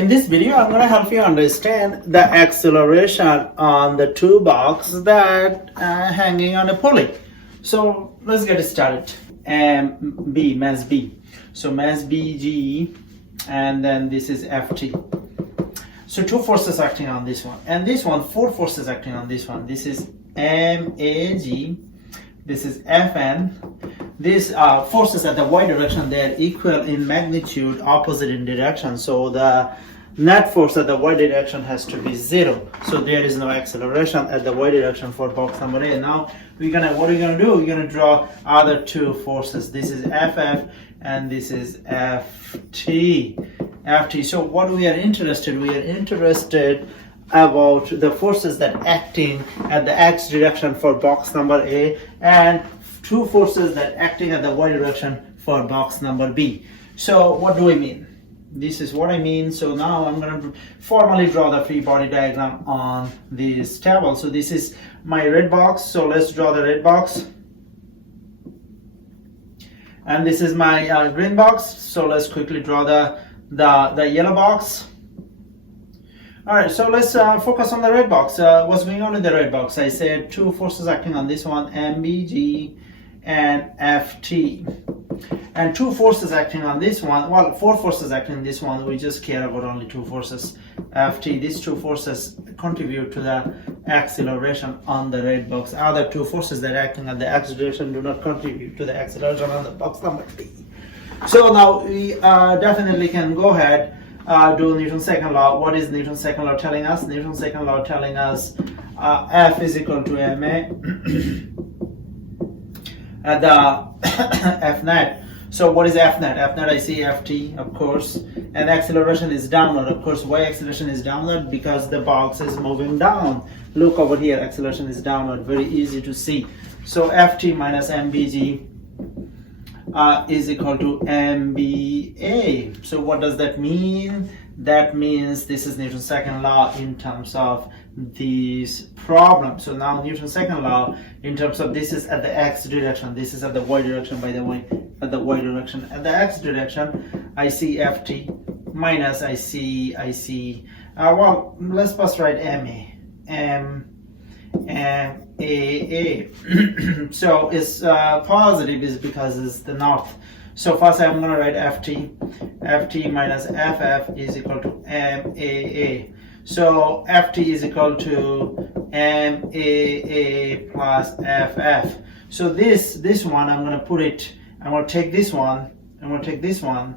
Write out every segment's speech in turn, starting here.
in this video, I'm going to help you understand the acceleration on the two boxes that are hanging on a pulley. So let's get started. Mass B. So mass BG, and then this is FT. So two forces acting on this one, and this one, four forces acting on this one. This is MAG, this is FN. These forces at the y direction, they are equal in magnitude, opposite in direction. So the net force at the y direction has to be 0. So there is no acceleration at the y direction for box number A. Now what are we gonna do? We're gonna draw other two forces. This is FF and this is FT. So what we are interested? We are interested about the forces that acting at the x direction for box number A and two forces that acting at the y direction for box number B. So what do we mean? This is what I mean. So now I'm going to formally draw the free body diagram on this table. So this is my red box. So let's draw the red box. And this is my green box. So let's quickly draw the yellow box. All right, so let's focus on the red box. What's going on in the red box? I said two forces acting on this one, MBG and FT. And two forces acting on this one, well, four forces acting on this one, we just care about only two forces, FT. These two forces contribute to the acceleration on the red box. Other two forces that are acting on the x direction do not contribute to the acceleration on the box number B. So now we definitely can go ahead do Newton's second law. What is Newton's second law telling us? Newton's second law telling us F is equal to ma at the F net. So what is F net? F net, I see Ft, of course, and acceleration is downward. Of course, why acceleration is downward? Because the box is moving down. Look over here, acceleration is downward, very easy to see. So Ft minus Mbg is equal to MBA. So what does that mean? That means this is Newton's second law in terms of these problems. So now Newton's second law in terms of this is at the x direction, this is at the y direction, by the way, at the y direction. At the x direction, I see Ft minus I see well, let's first write MA. So it's positive is because it's the north. So first I'm going to write Ft minus FF is equal to MAA. So Ft is equal to MAA plus FF. So this one I'm going to put it, I'm going to take this one, I'm going to take this one,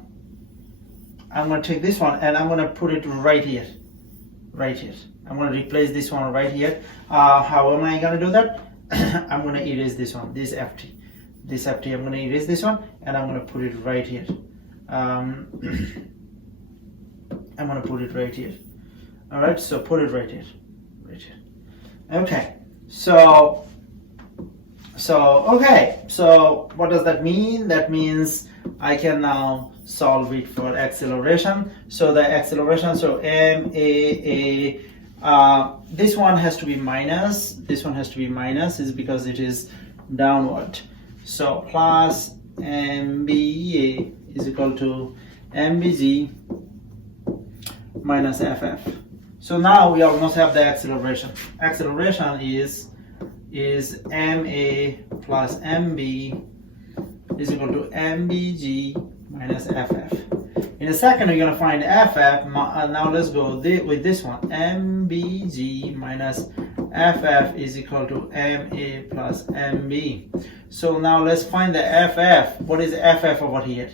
I'm going to take this one, and I'm going to put it right here. I'm going to replace this one right here. How am I going to do that? I'm going to erase this one, this Ft. I'm going to erase this one, and I'm going to put it right here. I'm going to put it right here. All right, so put it right here. Okay, so what does that mean? That means I can now solve it for acceleration. So the acceleration, so MAA, this one has to be minus, is because it is downward. So plus MBA is equal to MBG minus FF. So now we almost have the acceleration. Acceleration is MA plus MB is equal to MBG minus FF. In a second, we're going to find FF. Now let's go with this one. MBG minus FF is equal to MA plus MB. So now let's find the FF. What is FF over here?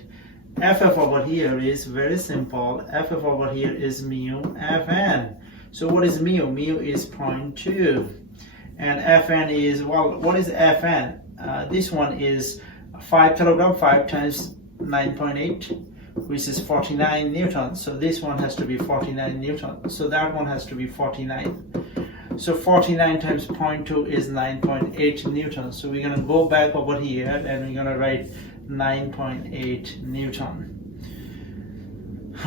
FF over here is very simple. FF over here is mu Fn. So what is mu? Mu is 0.2. And Fn is, well, what is Fn? This one is 5 kilogram, 5 times 9.8, which is 49 newtons. So this one has to be 49 newtons. So that one has to be 49. So 49 times 0.2 is 9.8 newtons. So we're going to go back over here and we're going to write 9.8 newton.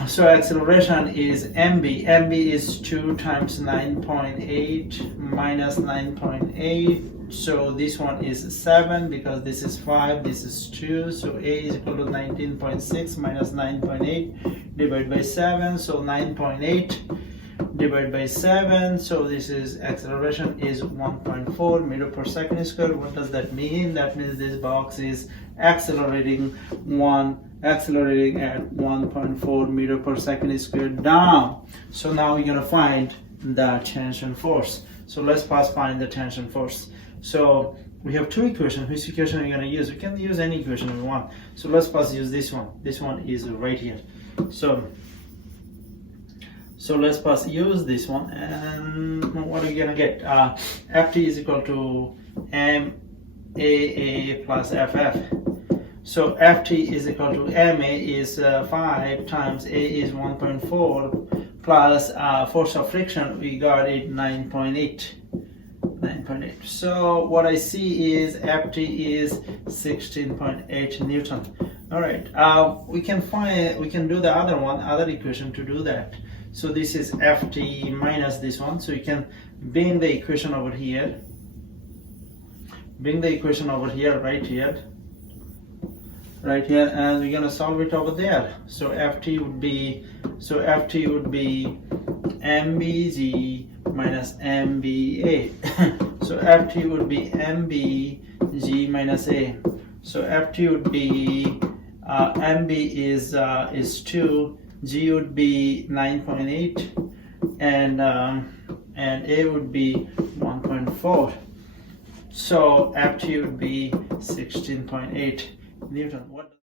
So acceleration is mb. mb is 2 times 9.8 minus 9.8 So this one is 7 because this is 5, this is 2. So A is equal to 19.6 minus 9.8 divided by 7. So 9.8 divided by 7. So this is acceleration is 1.4 meter per second square. What does that mean? That means this box is accelerating at 1.4 meter per second square down. So now we're gonna find the tension force. So let's first find the tension force. So we have two equations. Which equation are we gonna use? We can use any equation we want. So let's first use this one. This one is right here. So let's first use this one, and what are we gonna get? Ft is equal to MAA plus FF. So Ft is equal to MA is 5 times A is 1.4 plus force of friction, we got it 9.8. So what I see is Ft is 16.8 Newton. All right, we can do the other equation to do that. So this is Ft minus this one. So you can bring the equation over here. Bring the equation over here, right here, and we're gonna solve it over there. So Ft would be MBG minus MBA. So Ft would be MBG minus A. So Ft would be MB is 2, G would be 9.8, and A would be 1.4. So Ft would be 16.8 Newton. What